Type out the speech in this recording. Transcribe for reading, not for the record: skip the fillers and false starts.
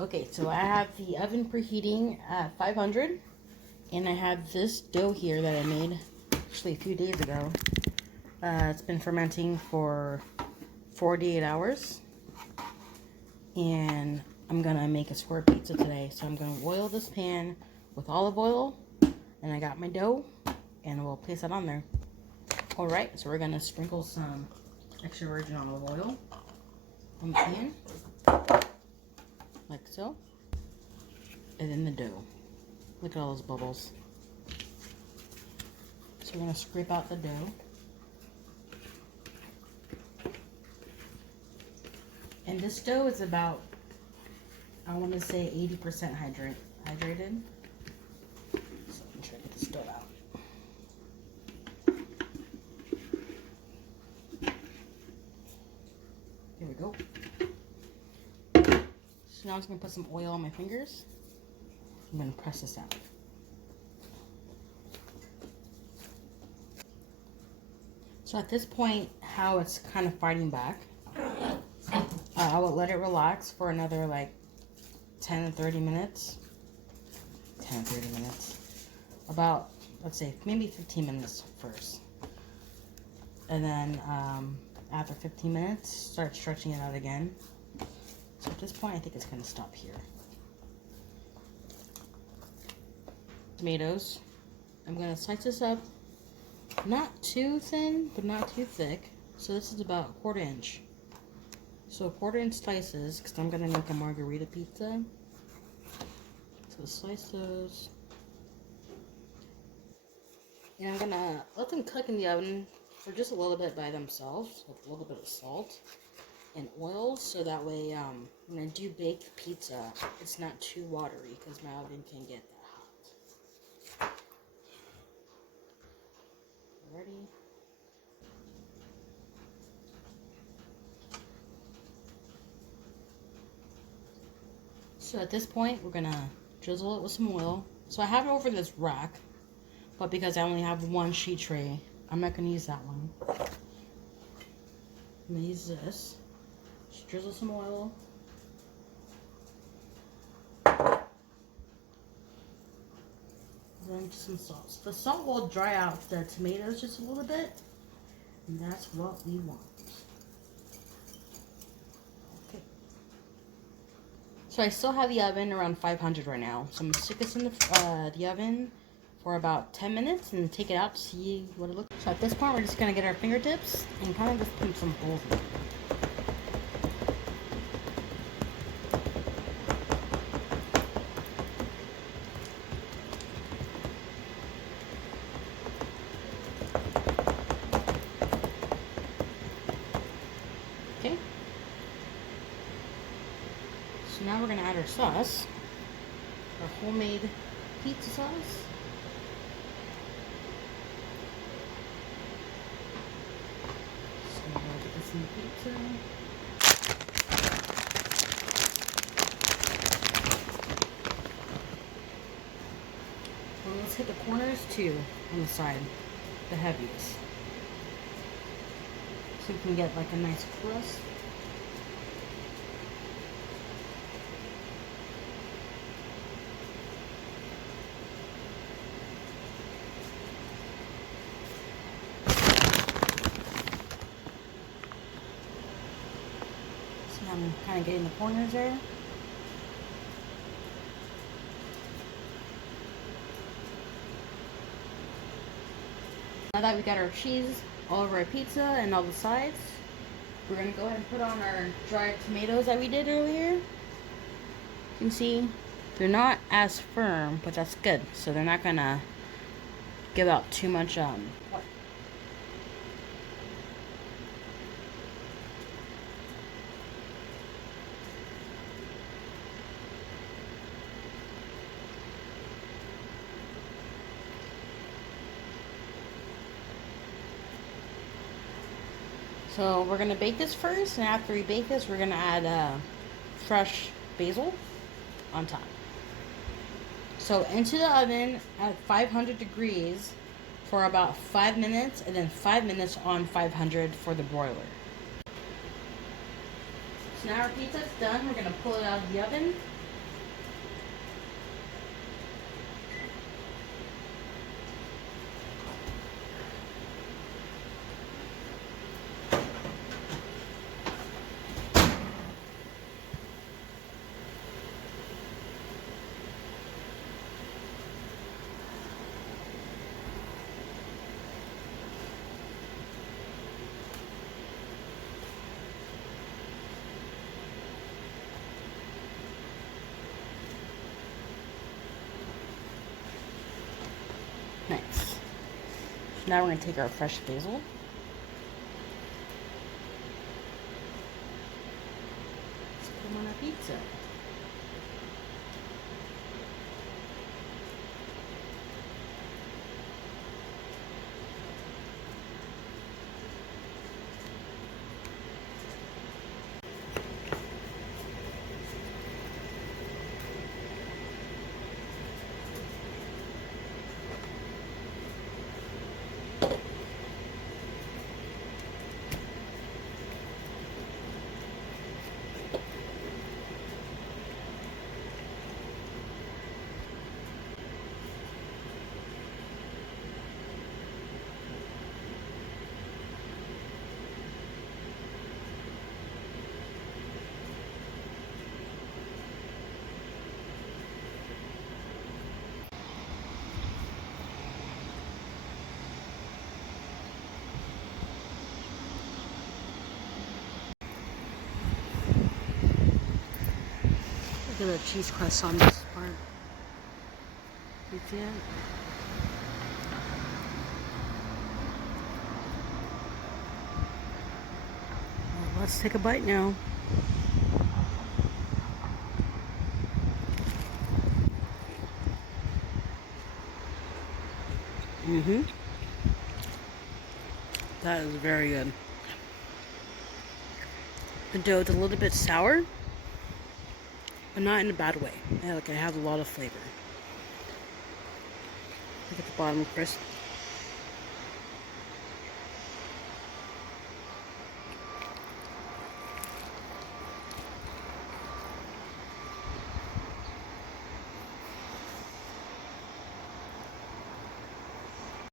Okay, so I have the oven preheating at 500, and I have this dough here that I made actually a few days ago. It's been fermenting for 48 hours, and I'm gonna make a square pizza today. So I'm gonna oil this pan with olive oil, and I got my dough, and we'll place that on there. All right, so we're gonna sprinkle some extra virgin olive oil on the pan, like so. And then the dough. Look at all those bubbles. So we're going to scrape out the dough. And this dough is about, I want to say 80% hydrated. So I'm trying to get this dough out. Here we go. So now I'm just going to put some oil on my fingers. I'm going to press this out. So at this point, how it's kind of fighting back, I will let it relax for another like 10 to 30 minutes. 10 to 30 minutes. About, let's say, maybe 15 minutes first. And then after 15 minutes, start stretching it out again. So at this point, I think it's going to stop here. Tomatoes. I'm going to slice this up, not too thin, but not too thick. So this is about a 1/4 inch. So 1/4 inch slices, because I'm going to make a margherita pizza. So slice those. And I'm going to let them cook in the oven for just a little bit by themselves, with a little bit of salt and oil, so that way when I do bake the pizza, it's not too watery, because my oven can get that hot. Ready? So at this point, we're gonna drizzle it with some oil. So I have it over this rack, but because I only have one sheet tray, I'm not gonna use that one. I'm gonna use this. Just drizzle some oil. Then some salt. So the salt will dry out the tomatoes just a little bit, and that's what we want. Okay. So I still have the oven around 500 right now. So I'm gonna stick this in the oven for about 10 minutes and take it out to see what it looks like. So at this point, we're just gonna get our fingertips and kind of just put some holes in it. Okay. So now we're gonna add our sauce, our homemade pizza sauce. So I'm gonna get this in the pizza. Well, let's hit the corners too on the side, the heaviest, so we can get like a nice crust. I'm kind of getting the corners there. Now that we got our cheese all over our pizza and all the sides, we're going to go ahead and put on our dried tomatoes that we did earlier. You can see they're not as firm, but that's good. So they're not going to give out too much So we're going to bake this first, and after we bake this, we're going to add fresh basil on top. So into the oven at 500 degrees for about 5 minutes, and then 5 minutes on 500 for the broiler. So now our pizza's done. We're going to pull it out of the oven. Now we're going to take our fresh basil. Let's put them on our pizza. Look at the cheese crust on this part. You see it? Well, let's take a bite now. That is very good. The dough is a little bit sour, but not in a bad way. Like, I have a lot of flavor. Look at the bottom, crisp.